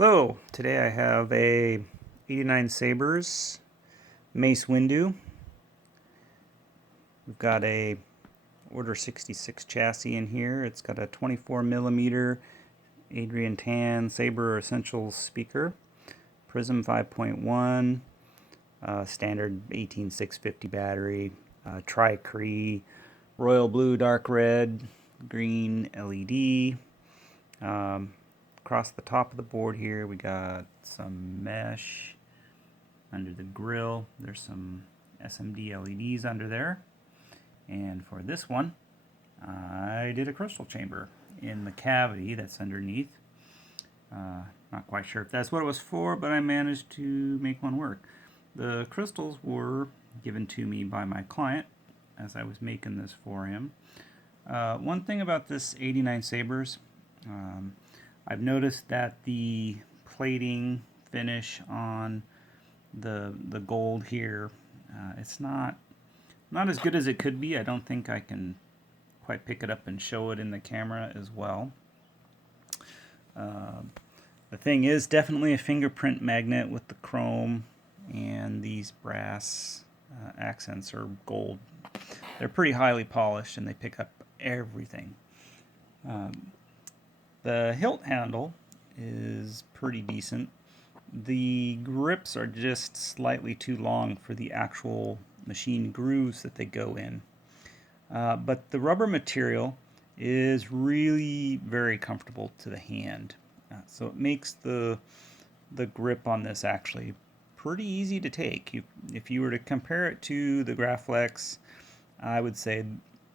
Hello, today I have a 89Sabers Mace Windu. We've got a Order 66 chassis in here. It's got a 24mm Adrian Tan Saber Essentials speaker, prizm 5.1, standard 18650 battery, tr-cree, royal blue, dark red, green LED. Across the top of the board here we got some mesh. Under the grill there's some SMD LEDs under there, and for this one I did a crystal chamber in the cavity that's underneath. Not quite sure if that's what it was for, but I managed to make one work. The crystals were given to me by my client as I was making this for him. One thing about this 89Sabers, I've noticed that the plating finish on the gold here, it's not as good as it could be. I don't think I can quite pick it up and show it in the camera as well. The thing is definitely a fingerprint magnet with the chrome, and these brass accents are gold. They're pretty highly polished and they pick up everything. The hilt handle is pretty decent. The grips are just slightly too long for the actual machine grooves that they go in. But the rubber material is really very comfortable to the hand. So it makes the grip on this actually pretty easy to take. If you were to compare it to the Graflex, I would say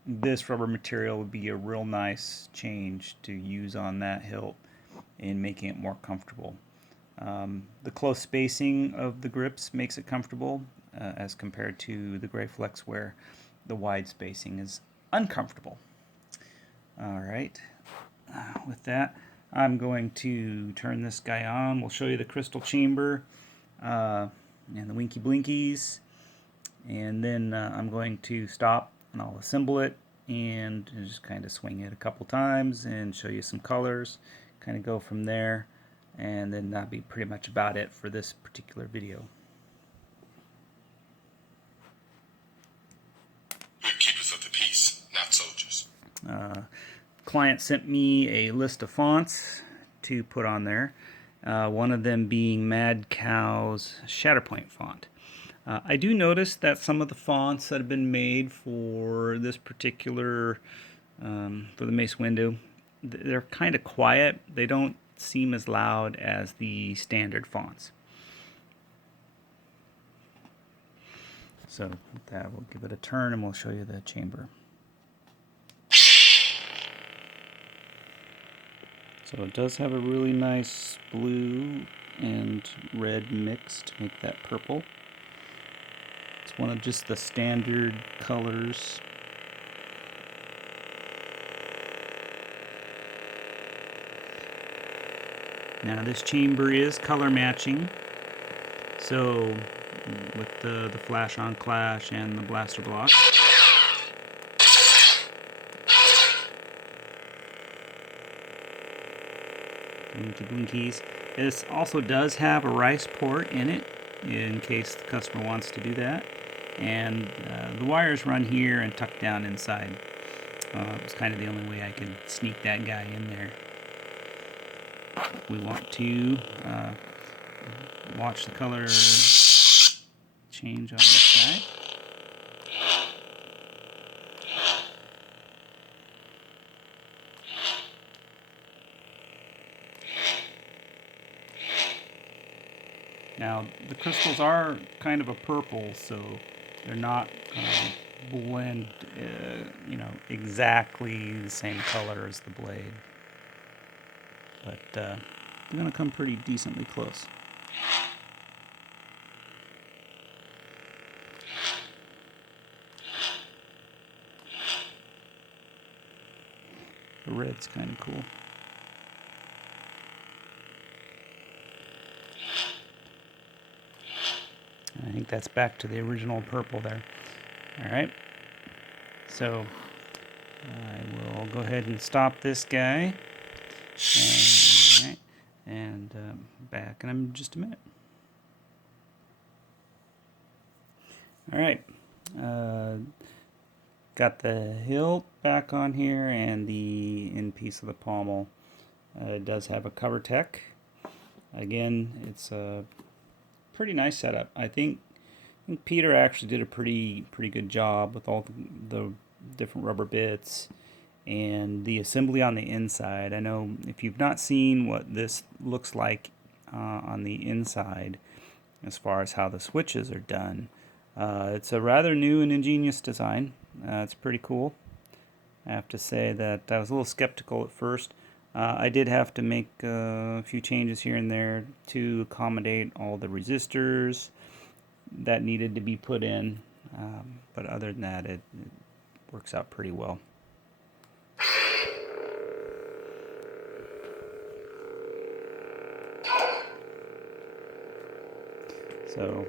this rubber material would be a real nice change to use on that hilt in making it more comfortable. The close spacing of the grips makes it comfortable as compared to the Graflex, where the wide spacing is uncomfortable. Alright, with that I'm going to turn this guy on. We'll show you the crystal chamber and the winky blinkies, and then I'm going to stop and I'll assemble it and just kind of swing it a couple times and show you some colors, kind of go from there, and then that'll be pretty much about it for this particular video. We're keepers of the peace, not soldiers. Client sent me a list of fonts to put on there, one of them being Mad Cow's Shatterpoint font. I do notice that some of the fonts that have been made for this particular, for the Mace Windu, they're kind of quiet. They don't seem as loud as the standard fonts. So with that, we'll give it a turn and we'll show you the chamber. So it does have a really nice blue and red mix to make that purple. It's one of just the standard colors. Now this chamber is color matching, so with the flash on clash and the blaster block. Winky blinkies. This also does have a rice port in it in case the customer wants to do that, and the wires run here and tuck down inside. It was kind of the only way I could sneak that guy in there. We want to watch the color change on this guy. Now the crystals are kind of a purple, so they're not going to blend, exactly the same color as the blade, but they're going to come pretty decently close. The red's kind of cool. I think that's back to the original purple there. Alright, so I will go ahead and stop this guy. Alright. And back in just a minute. Alright, got the hilt back on here and the end piece of the pommel. It does have a cover tech. Again, it's a pretty nice setup. I think Peter actually did a pretty good job with all the different rubber bits and the assembly on the inside. I know if you've not seen what this looks like on the inside as far as how the switches are done, it's a rather new and ingenious design. It's pretty cool. I have to say that I was a little skeptical at first. I did have to make a few changes here and there to accommodate all the resistors that needed to be put in, but other than that, it works out pretty well. So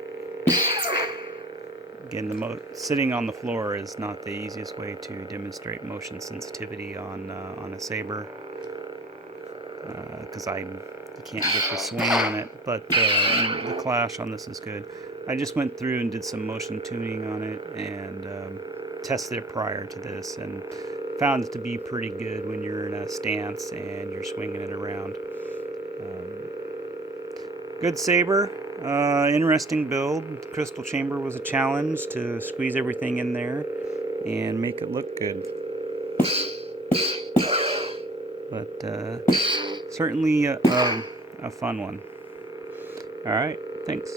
again, sitting on the floor is not the easiest way to demonstrate motion sensitivity on a saber, because you can't get the swing on it, but the clash on this is good. I just went through and did some motion tuning on it and tested it prior to this and found it to be pretty good when you're in a stance and you're swinging it around. Good saber, interesting build. Crystal chamber was a challenge to squeeze everything in there and make it look good. But certainly a fun one. Alright, thanks.